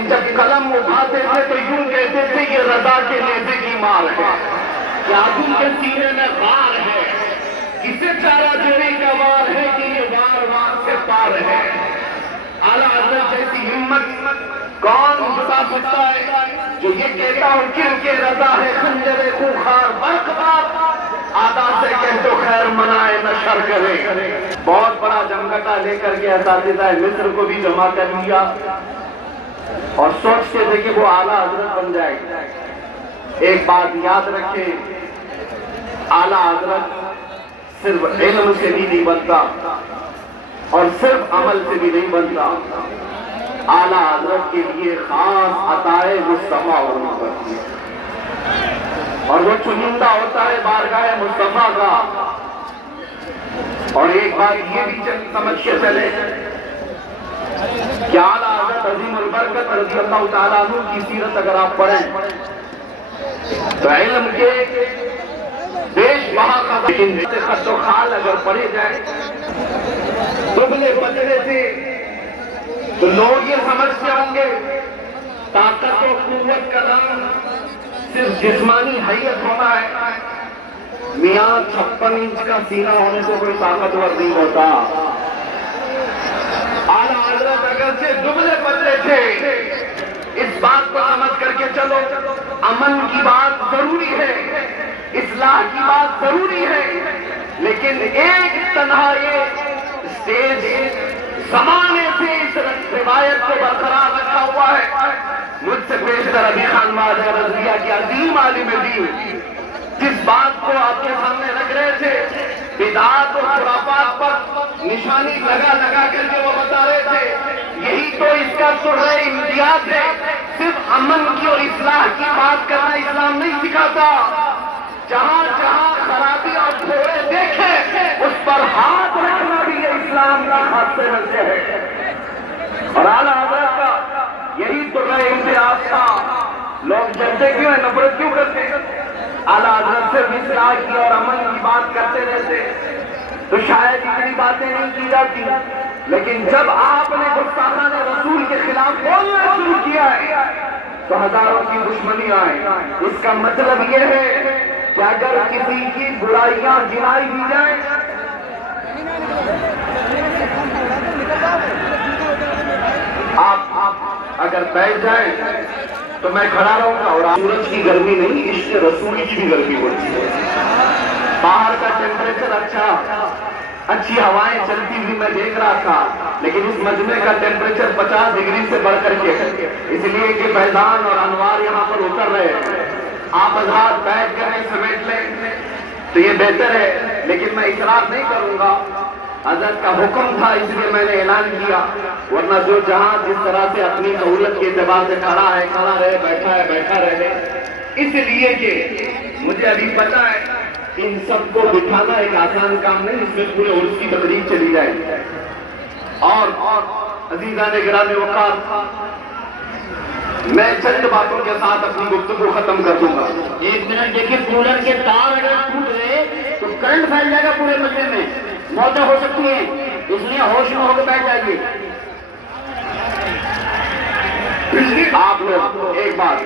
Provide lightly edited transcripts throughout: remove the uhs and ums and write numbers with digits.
لیکن جب قلم اٹھاتے تھے تو یوں کہتے تھے یہ رضا کے نیزے کی مار ہے، یادوں کے سینے میں غار ہے، کسے چارہ جوئی کا وار ہے کہ یہ وار وار سے پار ہے۔ اعلیٰ حضرت جیسی ہمت کون بتا سکتا ہے جو یہ کہتا ہوں کہ رضا ہے خنجر خونخوار برق بار، آدھا سے کہہ تو خیر منائے نہ شر کرے۔ بہت بڑا جمگٹا لے کر کے اساتذہ مصر کو بھی جمع کر لیا اور سوچتے تھے کہ وہ اعلیٰ حضرت بن جائے گا۔ ایک بات یاد رکھیں، اعلیٰ حضرت صرف علم سے بھی نہیں بنتا اور صرف عمل سے بھی نہیں بنتا، اعلیٰ حضرت کے لیے خاص عطائے مصطفیٰ ہونا پڑتی ہے اور وہ چنندہ ہوتا ہے بارگاہ مصطفیٰ کا۔ اور ایک بات یہ بھی سمجھ کے چلے کہ اعلیٰ حضرت عظیم البرکت رضی اللہ تعالیٰ عنہ کی سیرت اگر آپ پڑھیں تو علم کے بیش بہا کا، لیکن خط و خال اگر پڑھے جائے دبلے پتلے سے تو لوگ یہ سمجھتے ہوں گے طاقت و قوت کا نام صرف جسمانی حیثیت ہونا ہے، میاں 56 انچ کا سینہ ہونے سے کوئی طاقتور نہیں ہوتا۔ اعلیٰ حضرت اگر سے دبلے پتلے تھے، اس بات کو سمجھ کر کے چلو امن کی بات ضروری ہے، اصلاح کی بات ضروری ہے، لیکن ایک تنہا یہ اسٹیج زمانے سے اس روایت کو برقرار رکھا ہوا ہے۔ مجھ سے بیشتر علی خان ماجد رضویہ کے عظیم عالم دین جس بات کو آپ کے سامنے رکھ رہے تھے، بدعات اور خرافات پر نشانی لگا لگا کر کے وہ بتا رہے تھے یہی تو اس کا سرہ امتیاز ہے، صرف امن کی اور اصلاح کی بات کرنا اسلام نہیں سکھاتا، جہاں جہاں خرابی اور پھوڑے دیکھے اس پر ہاتھ رکھنا بھی یہ اسلام کا خاصے میں سے ہے۔ اور اعلیٰ حضرت کا یہی تو امتیاز تھا۔ لوگ جلتے کیوں ہیں، نفرت کیوں کرتے ہیں؟ اعلیٰ حضرت سے اصلاح کی اور امن کی بات کرتے رہتے تو شاید اتنی باتیں نہیں کی جاتی، لیکن جب آپ نے گستاخان رسول کے خلاف بولنا شروع کیا ہے تو ہزاروں کی دشمنی آئے۔ اس کا مطلب یہ ہے کہ اگر کسی کی برائیاں گنائی دی جائیں آپ اگر بیٹھ جائیں تو میں کھڑا رہوں گا، اور سورج کی گرمی نہیں، عشق رسول کی بھی گرمی ہوتی ہے۔ باہر کا ٹیمپریچر اچھی ہوائیں چلتی ہوئی میں دیکھ رہا تھا، لیکن اس مجمع کا ٹیمپریچر 50 ڈگری سے بڑھ کر کے، اس لیے کہ فیضان اور انوار یہاں پر اتر رہے ہیں۔ آپ حضرات بیٹھ کر سمیٹ لیں تو یہ بہتر ہے، لیکن میں اصرار نہیں کروں گا، حضرت کا حکم تھا اس لیے میں نے اعلان کیا، ورنہ جو جہاں جس طرح سے اپنی سہولت کے اعتبار سے کھڑا ہے کھڑا رہے، بیٹھا ہے بیٹھا رہے، اس لیے کہ مجھے ابھی پتا ہے ان سب کو بٹھانا ایک آسان کام نہیں، اس میں پورے عرس کی تقریب چلی جائے۔ اور عزیزان گرامی وقار، میں چند باتوں کے ساتھ اپنی گفتگو ختم کر دوں گا۔ ایک منٹ دیکھیے، کولر کے تار اگر ٹوٹ گئے تو کرنٹ پھیل جائے گا پورے محلے میں، موتیں ہو سکتی ہیں، اس لیے ہوش میں ہو کے بیٹھ جائیے۔ آپ لوگ ایک بات،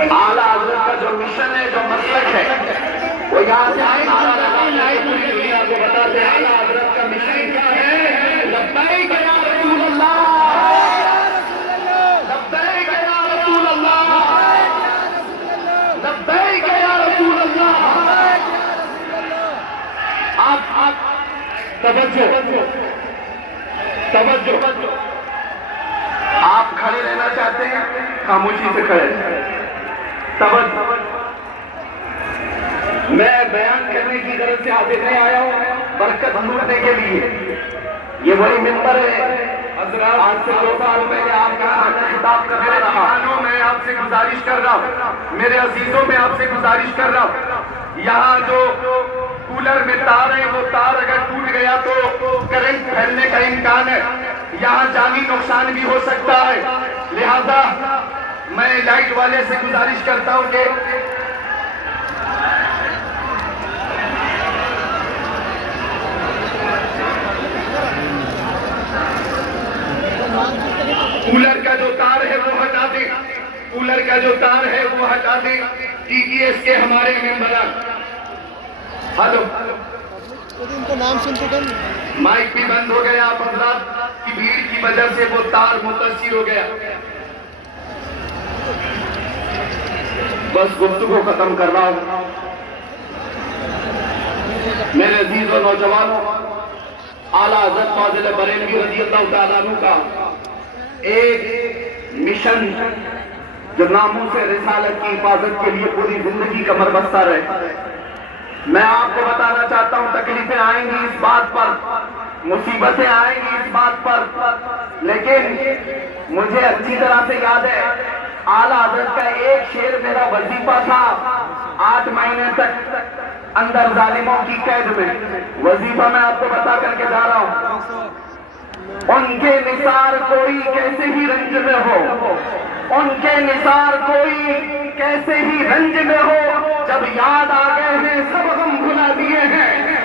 اعلیٰ حضرت کا جو مشن ہے، جو مسلک ہے، وہ یہاں سے پوری دنیا کو بتاتے ہیں اعلیٰ حضرت کا مشن کیا ہے۔ لبیک یا رسول اللہ، لبیک یا رسول اللہ، لبیک یا رسول اللہ۔ آپ توجہ، آپ کھڑے رہنا چاہتے ہیں، خاموشی سے کھڑے توجہ۔ میں بیان کرنے کی غرض سے حاضر نہیں آیا ہوں، برکت لوٹنے کے لیے۔ یہ وہی ممبر ہے حضرات، آج سے 2 سال پہلے آپ کا خطاب کرتا رہا۔ میں آپ سے گزارش کر رہا ہوں، میرے عزیزوں میں آپ سے گزارش کر رہا ہوں، یہاں جو کولر میں تار ہے وہ تار اگر ٹوٹ گیا تو کرنٹ پھیلنے کا امکان ہے، یہاں جانی نقصان بھی ہو سکتا ہے، لہذا میں لائٹ والے سے گزارش کرتا ہوں کہ کولر کا جو تار ہے وہ ہٹا دیں، کولر کا جو تار ہے وہ ہٹا دیں۔ ٹی ٹی ایس کے ہمارے ممبران، ہلو ان کا نام سن چکا مائک بھی بند ہو گیا، آپ حضرات کی بھیڑ کی وجہ سے وہ تار متاثر ہو گیا۔ بس گفتگو ختم کر رہا ہوں۔ میرے عزیز و نوجوانوں، اعلیٰ حضرت فاضل بریلوی رضی اللہ تعالیٰ عنہ کا ایک مشن جو ناموس رسالت کی حفاظت کے لیے پوری زندگی کمر بستہ رہے۔ میں آپ کو بتانا چاہتا ہوں، تکلیفیں آئیں گی اس بات پر، مصیبتیں آئیں گی اس بات پر، لیکن مجھے اچھی طرح سے یاد ہے اعلیٰ حضرت کا ایک شعر میرا وظیفہ تھا 8 مہینے تک اندر ظالموں کی قید میں۔ وظیفہ میں آپ کو بتا کر کے جا رہا ہوں۔ ان کے نثار کوئی کیسے ہی رنج میں ہو، ان کے نثار کوئی کیسے ہی رنج میں ہو، جب یاد آ گئے ہیں سب غم بھلا دیے ہیں،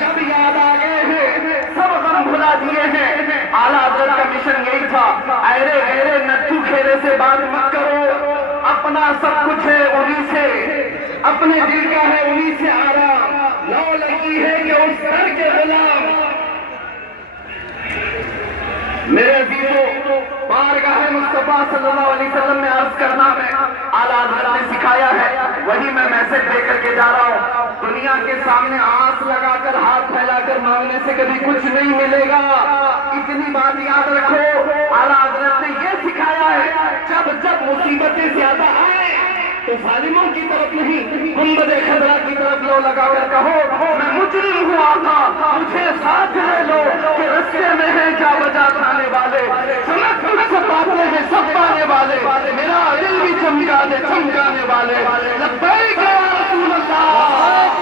جب یاد آ گئے ہیں سب غم بھلا دیے ہیں۔ اعلیٰ حضرت کا مشن یہی تھا، ایرے ایرے نتھو کھیرے سے بات مت کرو، اپنا سب کچھ ہے انہی سے، اپنے دل کا ہے انہی سے آرام، لو لگی ہے کہ اس در کے غلام۔ میرے عزیزو، بارگاہ مصطفیٰ صلی اللہ علیہ وسلم میں عرض کرنا ہے، اعلیٰ حضرت نے سکھایا ہے، وہی میں میسج دے کر کے جا رہا ہوں۔ دنیا کے سامنے آس لگا کر ہاتھ پھیلا کر مانگنے سے کبھی کچھ نہیں ملے گا، اتنی بات یاد رکھو۔ اعلیٰ حضرت نے یہ سکھایا ہے، جب جب مصیبتیں زیادہ آئیں تو ظالموں کی طرف نہیں، گنبد خضرا کی طرف لو لگا کر کہو میں مجرم ہوا تھا، مجھے ساتھ لے لو کہ رستے میں ہے جا بجا کھانے والے، سمجھ سے پاتے ہیں سب پانے والے، میرا دل بھی چمکا دے چمکانے والے، لبیک یا رسول اللہ۔